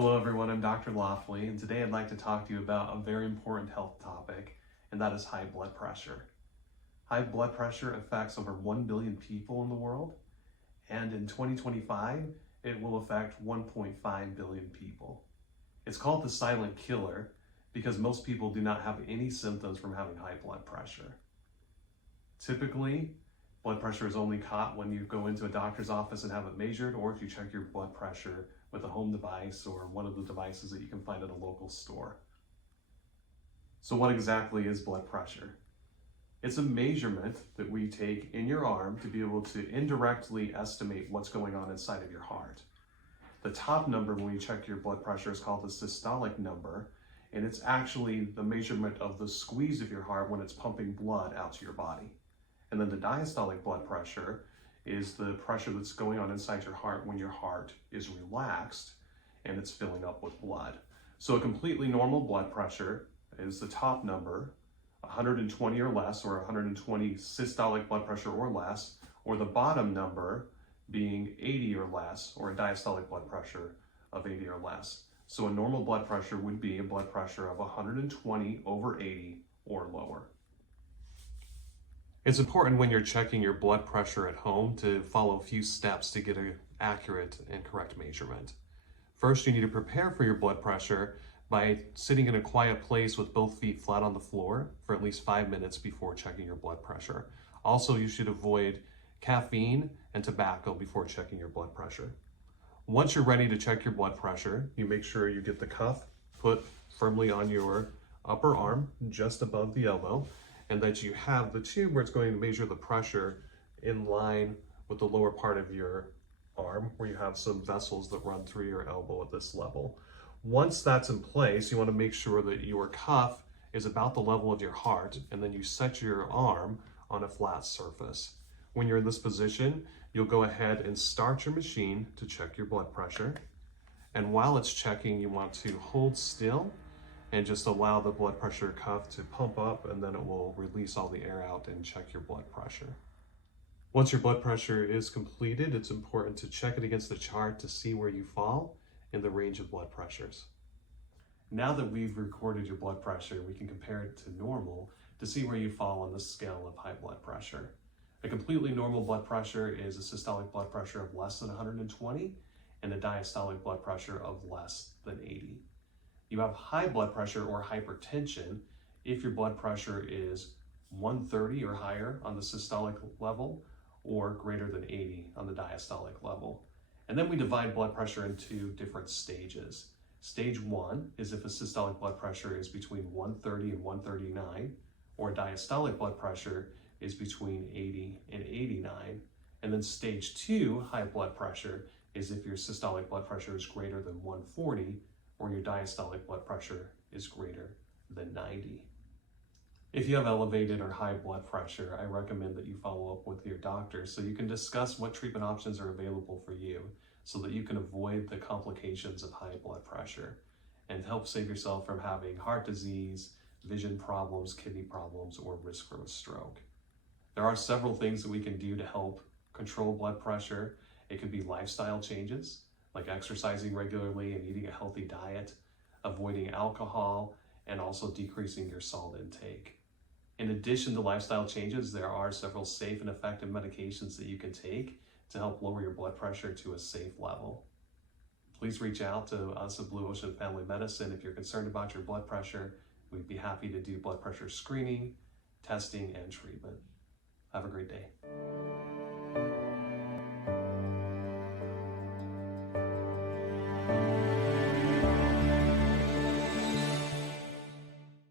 Hello everyone, I'm Dr. Lofley, and today I'd like to talk to you about a very important health topic, and that is high blood pressure. High blood pressure affects over 1 billion people in the world, and in 2025, it will affect 1.5 billion people. It's called the silent killer because most people do not have any symptoms from having high blood pressure. Typically, blood pressure is only caught when you go into a doctor's office and have it measured, or if you check your blood pressure with a home device or one of the devices that you can find at a local store. So what exactly is blood pressure? It's a measurement that we take in your arm to be able to indirectly estimate what's going on inside of your heart. The top number when we check your blood pressure is called the systolic number, and it's actually the measurement of the squeeze of your heart when it's pumping blood out to your body. And then the diastolic blood pressure is the pressure that's going on inside your heart when your heart is relaxed and it's filling up with blood. So a completely normal blood pressure is the top number, 120 or less, or 120 systolic blood pressure or less, or the bottom number being 80 or less, or a diastolic blood pressure of 80 or less. So a normal blood pressure would be a blood pressure of 120 over 80 or lower. It's important when you're checking your blood pressure at home to follow a few steps to get an accurate and correct measurement. First, you need to prepare for your blood pressure by sitting in a quiet place with both feet flat on the floor for at least 5 minutes before checking your blood pressure. Also, you should avoid caffeine and tobacco before checking your blood pressure. Once you're ready to check your blood pressure, you make sure you get the cuff put firmly on your upper arm, just above the elbow, and that you have the tube where it's going to measure the pressure in line with the lower part of your arm, where you have some vessels that run through your elbow at this level. Once that's in place, you want to make sure that your cuff is about the level of your heart, and then you set your arm on a flat surface. When you're in this position, you'll go ahead and start your machine to check your blood pressure. And while it's checking, you want to hold still and just allow the blood pressure cuff to pump up, and then it will release all the air out and check your blood pressure. Once your blood pressure is completed, it's important to check it against the chart to see where you fall in the range of blood pressures. Now that we've recorded your blood pressure, we can compare it to normal to see where you fall on the scale of high blood pressure. A completely normal blood pressure is a systolic blood pressure of less than 120 and a diastolic blood pressure of less than 80. You have high blood pressure or hypertension if your blood pressure is 130 or higher on the systolic level or greater than 80 on the diastolic level. And then we divide blood pressure into different stages. Stage 1 is if a systolic blood pressure is between 130 and 139, or diastolic blood pressure is between 80 and 89. And then stage 2, high blood pressure, is if your systolic blood pressure is greater than 140, or your diastolic blood pressure is greater than 90. If you have elevated or high blood pressure, I recommend that you follow up with your doctor so you can discuss what treatment options are available for you so that you can avoid the complications of high blood pressure and help save yourself from having heart disease, vision problems, kidney problems, or risk for a stroke. There are several things that we can do to help control blood pressure. It could be lifestyle changes, like exercising regularly and eating a healthy diet, avoiding alcohol, and also decreasing your salt intake. In addition to lifestyle changes, there are several safe and effective medications that you can take to help lower your blood pressure to a safe level. Please reach out to us at Blue Ocean Family Medicine if you're concerned about your blood pressure. We'd be happy to do blood pressure screening, testing, and treatment. Have a great day.